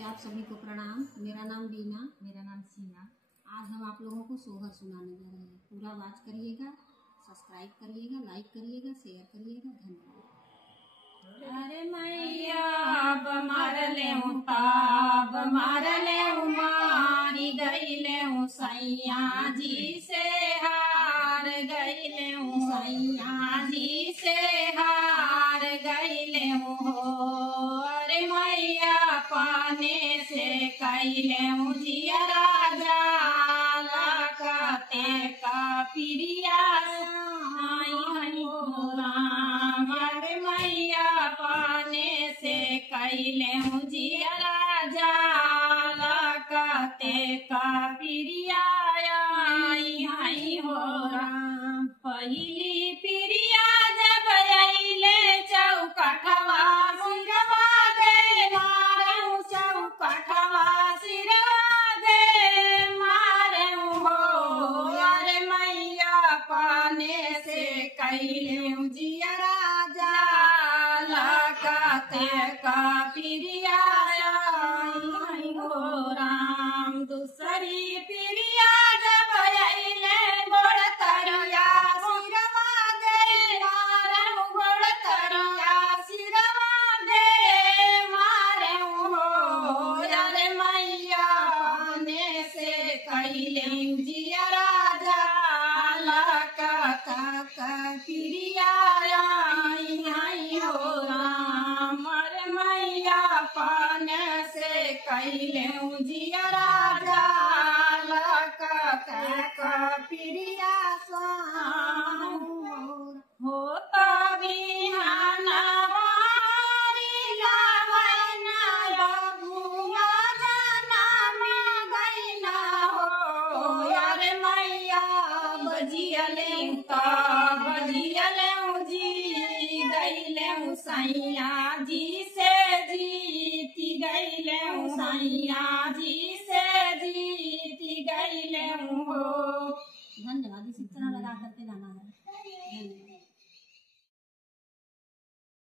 से आप सभी को प्रणाम। मेरा नाम बीना। मेरा नाम सीना। आज हम आप लोगों को सोहर सुनाने जा रहे हैं। पूरा वॉच करिएगा, सब्सक्राइब करिएगा, लाइक करिएगा, शेयर करिएगा। धन्यवाद। अरे मैया मारले ताब मारले मारी गईले सैया जी से हार गईले सैया जी से हार गईले हो। अरे मैया पाने से कैले जिया राजा लाते का प्रिया अरे मैया पाने से कैले जिया राजा लाते का प्रिया हो राम। पहली प्रिया जब अइले चौकठवा सिरवा दे मारू चौकठवा सिरवा दे मारू हो। अरे मैया पाने से कैले जिया राजा लाते का प्रिया हो राम। दूसरी प्रिया जब अइले गोड़ करिया सिरवा दे मारू गोड़ करिया सिरवा दे मारू हो। अरे मैया पाने से कैले जिया राजा लाका प्रिया हो राम। अरे मैया पाने से कैले जिया राजा लाका प्रिया हो। तभी हाना सैया जी से जीती गईले सैया जी से जीती गईले हो। धन्यवाद। इसी तरह लगा करके गाना